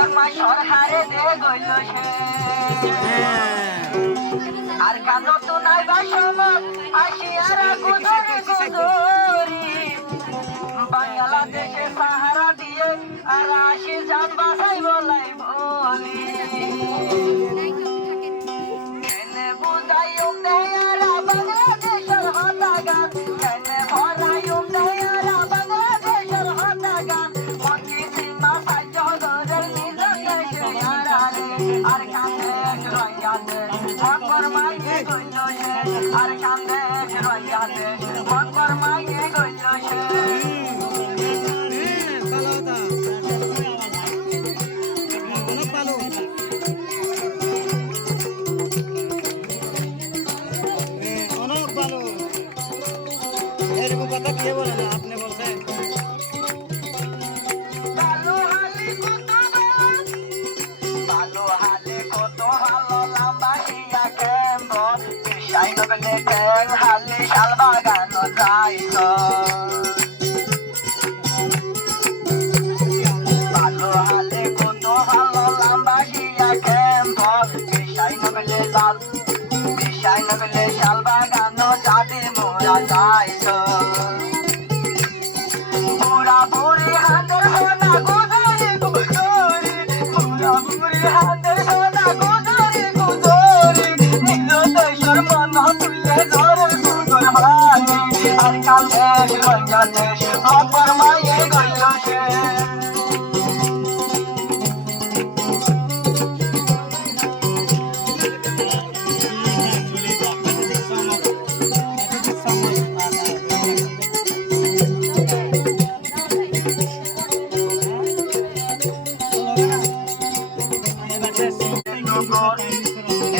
কর্মায় সরহারে দে গইল সে আর গান তো নাই বাসনত আসিয়ারা গুজরি গুজরি বাংলাদেশে সাহারা দিয়ে আর আসি জান বাসাই বলাই বলি এনে বুঝাইম দেয়ারা বাংলাদেশের হতা গান এনে ভরাইম দেয়ারা বাংলাদেশের হতা গান মন্ত্রী সীমা সাহায্য ধরের নিজ দেশে হারারে আর কান্দে রয়াতে মকর মাইয়ে গইল সে আর কান্দে রয়াতে মকর মাইয়ে গইল সে এরকম কথা কে বলে না আপনি বলছেন ভালো হালে কত ভালো লম্বা হিয়া কেম্ব বিশাই নগলে কেং হালি শাল বাগান যাইত ভালো হালে কত ভালো লম্বা হিয়া কেম্ব বিশাই নগলে শাল বাগান যাতে মোরা যাইত বুড়া বুড়ি হাতের সোনা গুজরি গুজরি বুড়া বুড়ি হাতের সোনা গুজরি গুজরি নিজ দেশের মন তুলে ধরে সুন্দর হানি আর কান্দে রঞ্জনে মকর মাইয়ে গইল সে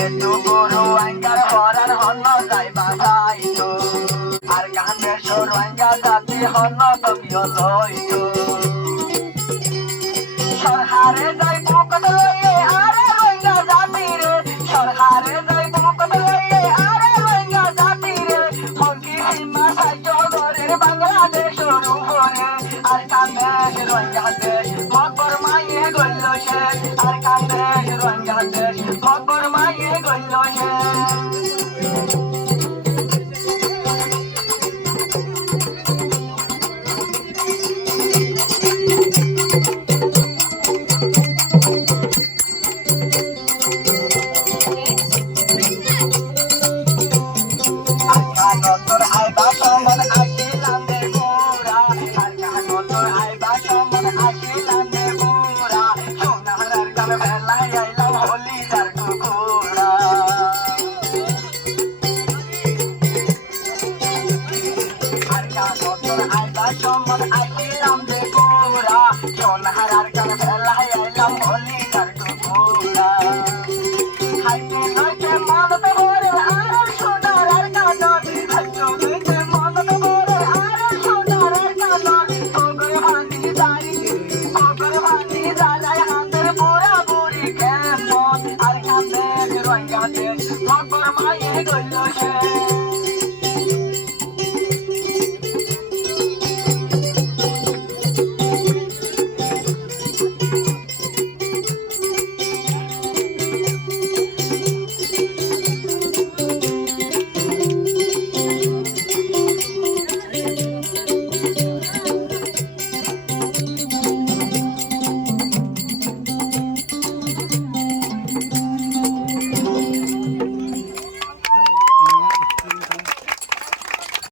এতো বড় আঙ্গার হরার হন্ন যাইবা যাইতো আর গানের সর আঙ্গা জাতি হন্ন তবিও লইতো সরহারে যাই বুকত লইয়ে আরে রইঙ্গা জাতি রে সরহারে যাই বুকত লইয়ে আরে রইঙ্গা জাতি রে মন্ত্রী সীমা সাহায্য ধরের বাংলাদেশের উপরে আর কান্দেশ রইঙ্গা দেশ মকর মাইয়ে গইল সে আর কান্দেশ রইঙ্গা দেশ মকর মাইয়ে গইল সে নতুন আইবা সমান আসিলাম রে বুড়া আর নতুন আইবা সমান আসিলাম রে বুড়া সোনার গান বেলায় আইলাম হলি যার কুকুরা আর নতুন আইবা সমান আসিলাম রে বুড়া সোনার গান বেলায় আইলাম